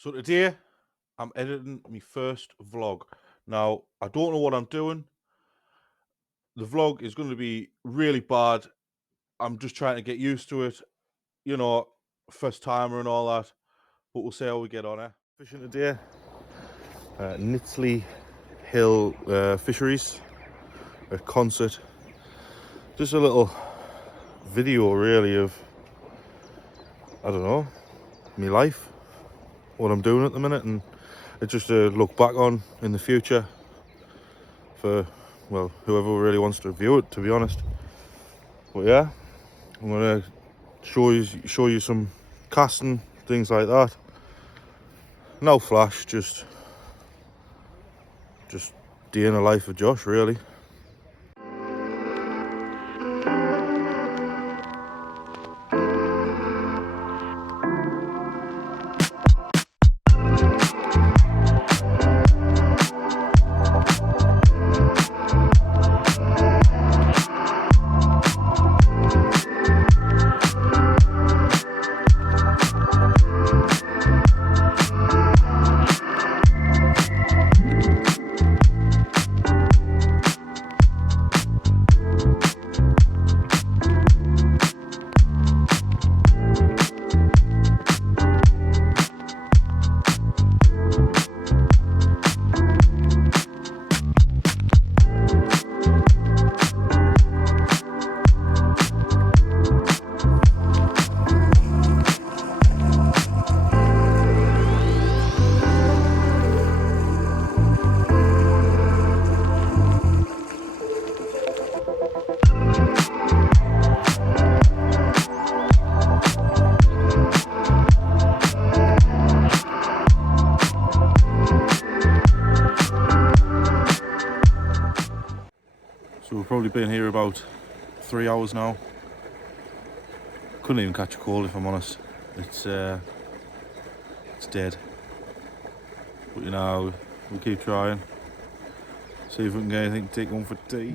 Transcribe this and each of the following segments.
So today I'm editing my first vlog. Now I don't know what I'm doing. The vlog is going to be really bad. I'm just trying to get used to it, you know, first timer and all that. But we'll see how we get on. Fishing today, Nitsley Hill Fisheries at Concert. Just a little video, really, of I don't know, my life, what I'm doing at the minute, and it's just a look back on in the future for, well, whoever really wants to view it, to be honest. But yeah, I'm gonna show you some casting, things like that. No flash, just day in the life of Josh, really. So we've probably been here about 3 hours now. Couldn't even catch a cold, if I'm honest. It's dead. But you know, we'll keep trying. See if we can get anything to take home for tea.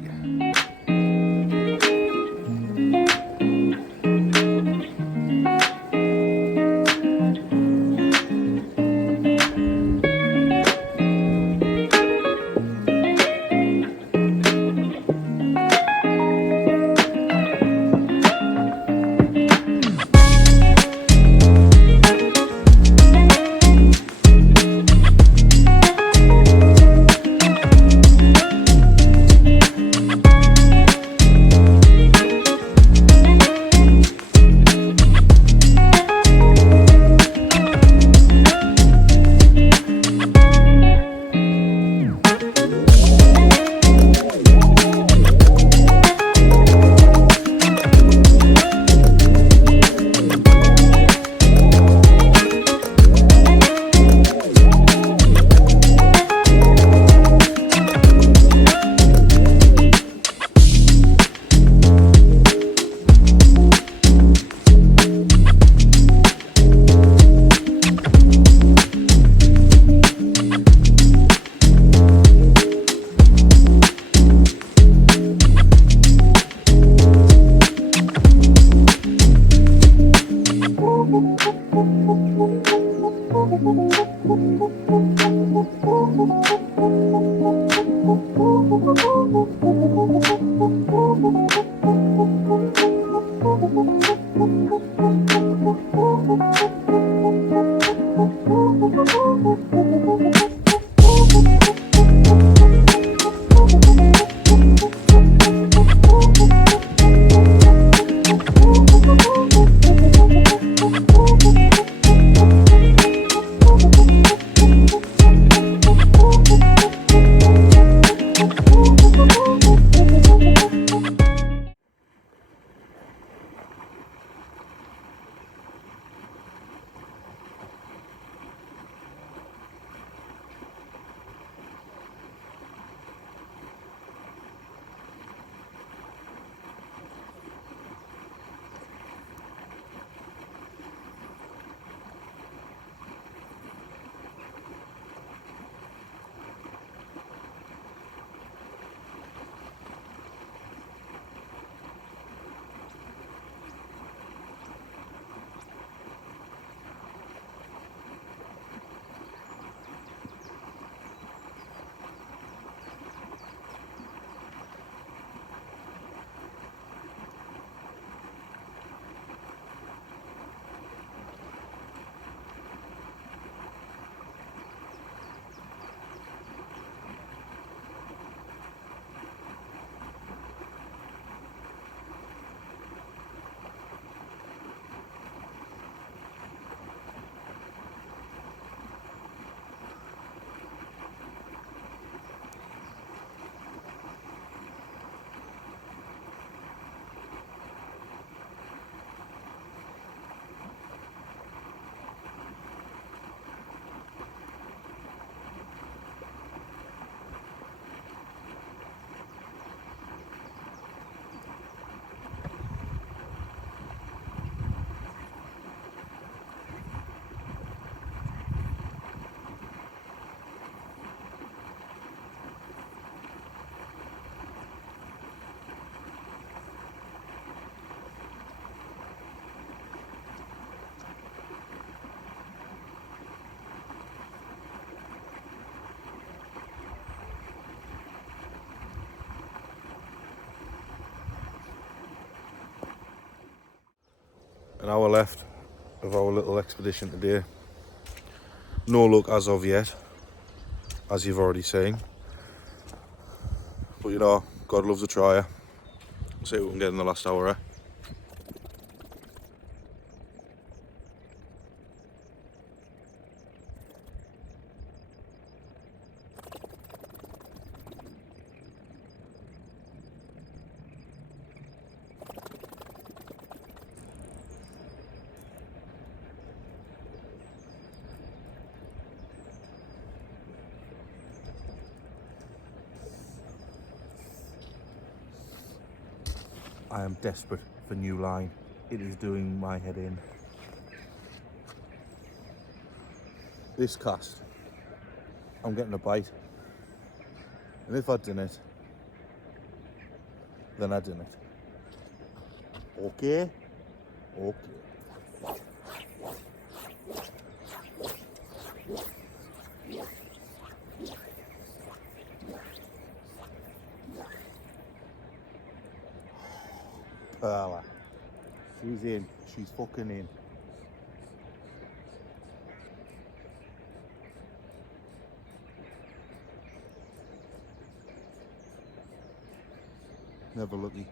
An hour left of our little expedition today. No luck as of yet, as you've already seen. But you know, God loves a trier. See what we can get in the last hour, eh? I am desperate for new line. It is doing my head in. This cast, I'm getting a bite. And if I didn't, then I didn't. Okay? Okay. Perla. She's in. She's fucking in. Never lucky.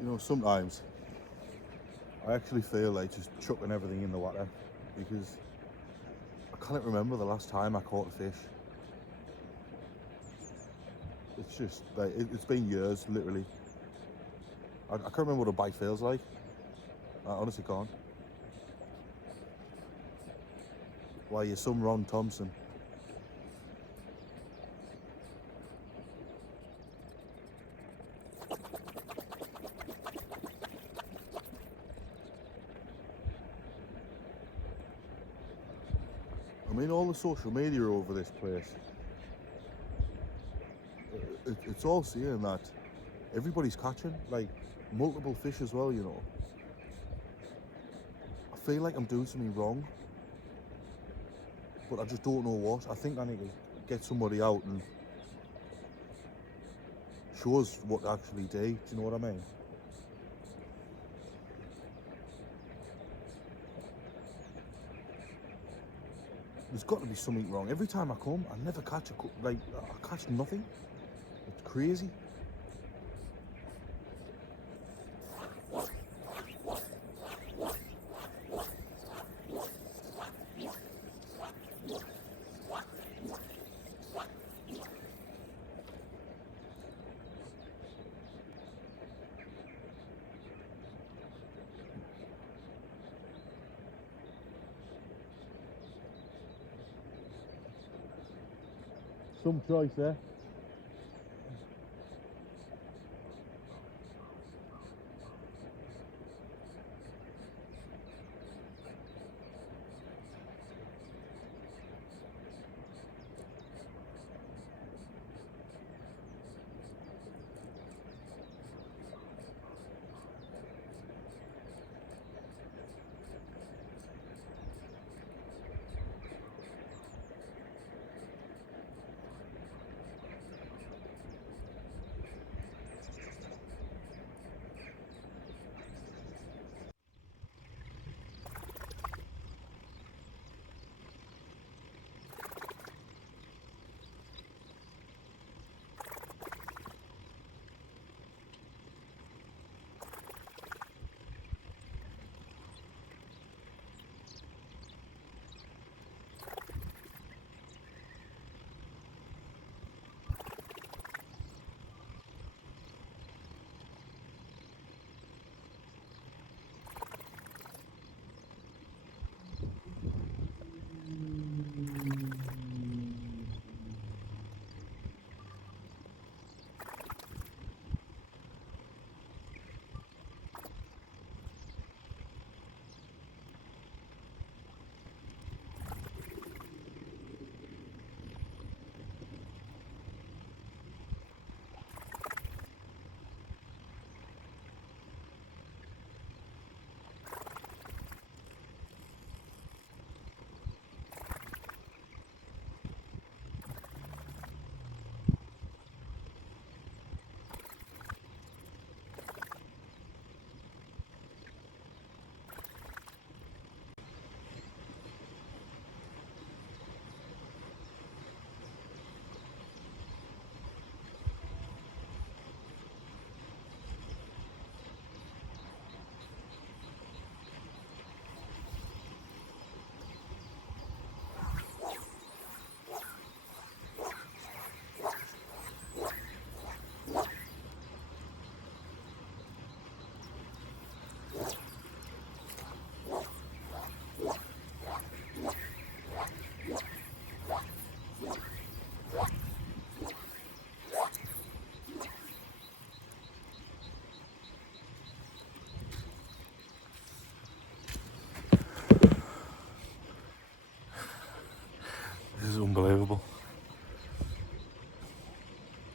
You know, sometimes I actually feel like just chucking everything in the water because I can't remember the last time I caught a fish. It's just like it's been years, literally. I can't remember what a bite feels like. I honestly can't. Why, you're some Ron Thompson. I mean, all the social media over this place, it's all saying that everybody's catching, like, multiple fish as well, you know. I feel like I'm doing something wrong, but I just don't know what. I think I need to get somebody out and show us what to actually do you know what I mean? There's got to be something wrong. Every time I come, I never catch I catch nothing. It's crazy. Some choice there.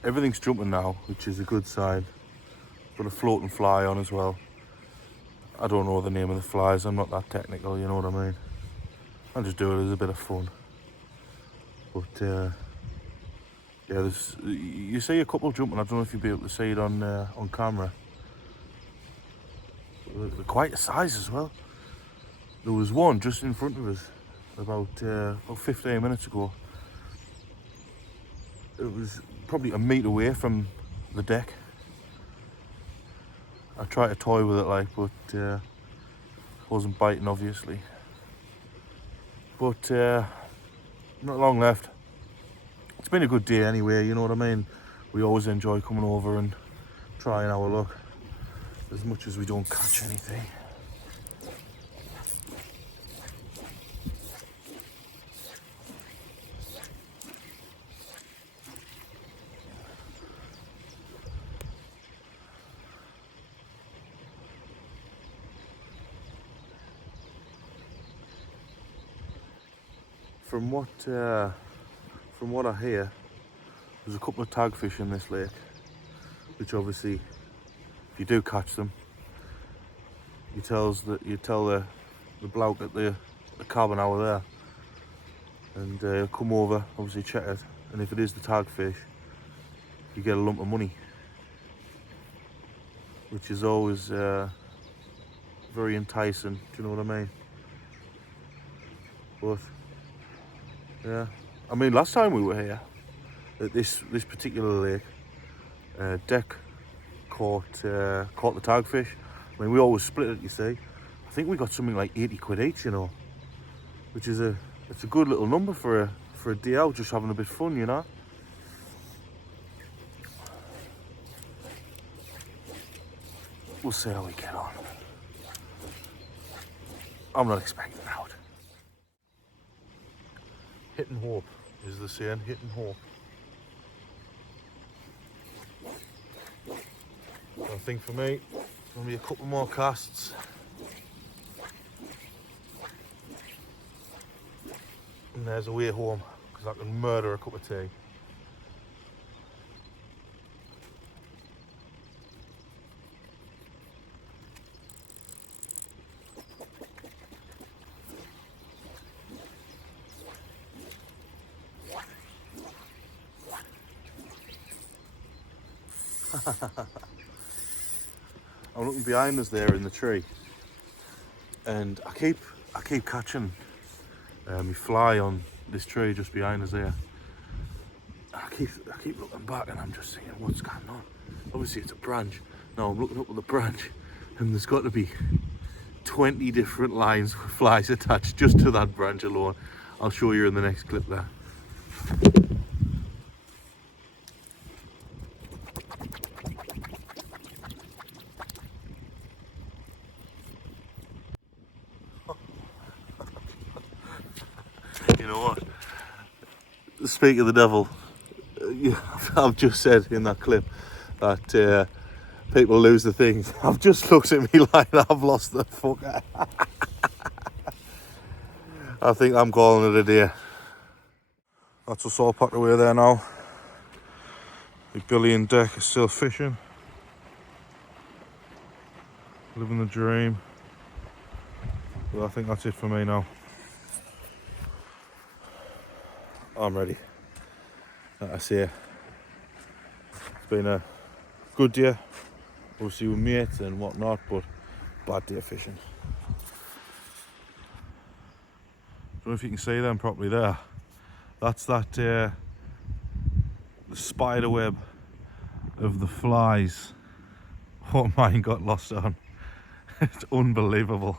everything's jumping now, which is a good sign. Got a floating fly on as well. I don't know the name of the flies, I'm not that technical, you know what I mean. I just do it as a bit of fun. But yeah, you see a couple jumping. I don't know if you'll be able to see it on camera. They're quite a size as well. There was one just in front of us about 15 minutes ago. It was probably a metre away from the deck. I tried to toy with it but wasn't biting obviously. But not long left. It's been a good day anyway, you know what I mean? We always enjoy coming over and trying our luck, as much as we don't catch anything. From what I hear, there's a couple of tagfish in this lake, which obviously, if you do catch them, you tell the bloke at the cabin hour there, and he'll come over, obviously check it, and if it is the tagfish, you get a lump of money, which is always very enticing. Do you know what I mean? But yeah, I mean, last time we were here at this particular lake, Deck caught the tagfish. I mean, we always split it, you see. I think we got something like 80 quid each, you know, which is it's a good little number for a day out, just having a bit of fun, you know. We'll see how we get on. I'm not expecting out. Hit and hope is the saying, hit and hope. I think for me, gonna be a couple more casts. And there's a way home, because I can murder a cup of tea. I'm looking behind us there in the tree, and I keep catching my fly on this tree just behind us there. I keep looking back, and I'm just thinking, what's going on? Obviously it's a branch. Now I'm looking up at the branch, and there's got to be 20 different lines with flies attached just to that branch alone. I'll show you in the next clip there. You know what? Speak of the devil, I've just said in that clip that people lose the things. I've just looked at me like I've lost the fucker. I think I'm calling it a day. That's us all packed away there now. Billy and Deck are still fishing. Living the dream. Well, I think that's it for me now. I'm ready. Like I say, it's been a good day, obviously with mates and whatnot, but bad day fishing. Don't know if you can see them properly there. That's the spider web of the flies what mine got lost on. It's unbelievable.